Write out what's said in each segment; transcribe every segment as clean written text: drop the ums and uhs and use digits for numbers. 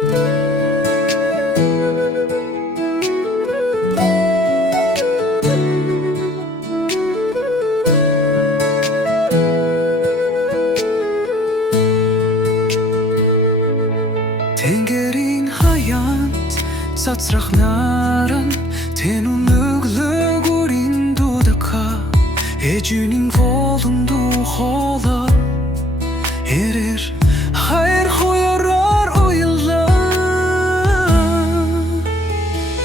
Tengerin hayat satsrach naran tenun löglög urin dudaka ejünin volundu hola erir hayır hoyarar oylar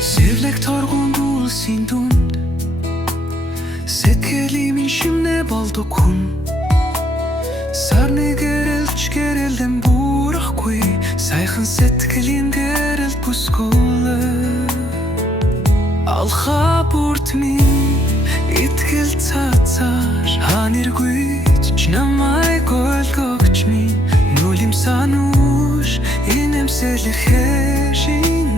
sevlek torgun dul sindun setkelimin şimne baldokun sarne gerelç gerelden burak koy сайхан сэтгэлийн гэрэл бүсгүүлээ алхаа бүрт минь итгэл цацаар ханэргүй ч намайг олгогч минь нүлэм санууш инэмсэлэх хэшин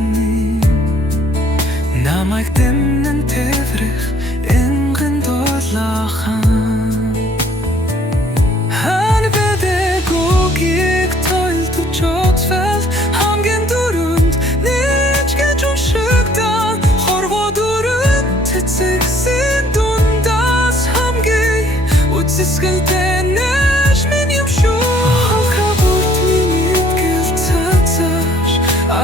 намайг дэмнэн тэврэх энгэн дулаахан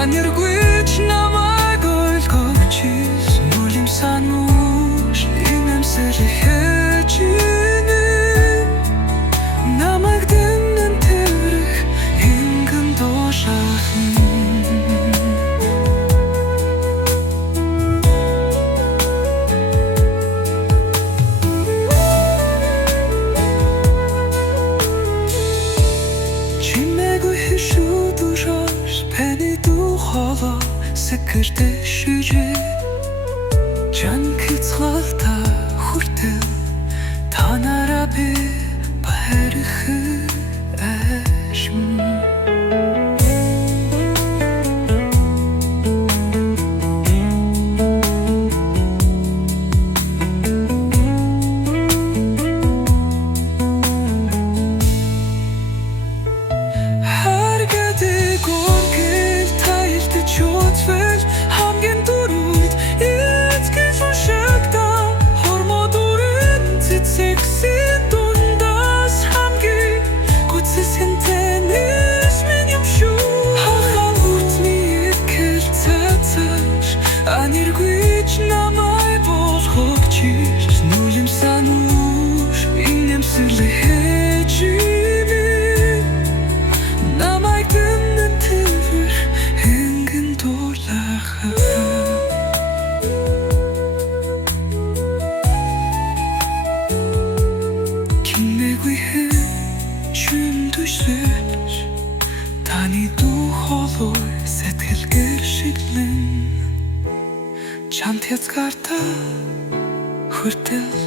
Анергүйч намайг ойлгогчис нүлэм санууш инэмсэлэх хэчинэ намайг дэмнэн тэврэх энгэн дуулаахан чимээгүй хэшүү душаш пэни Хала секэрдэ шүжэ чан кицгалта хүртэл танараа би баярх ашм Анергүйч намайг болгогчис нүлэм санууш инэмсэлэх хэчинэ намайг дэмнэн тэврэх энгэн дуулаахан кинэггүй хэн чүмдэшэж таны дуу хоолой сэтгэлгэр шиглэн чамд хязгаартай хүртэл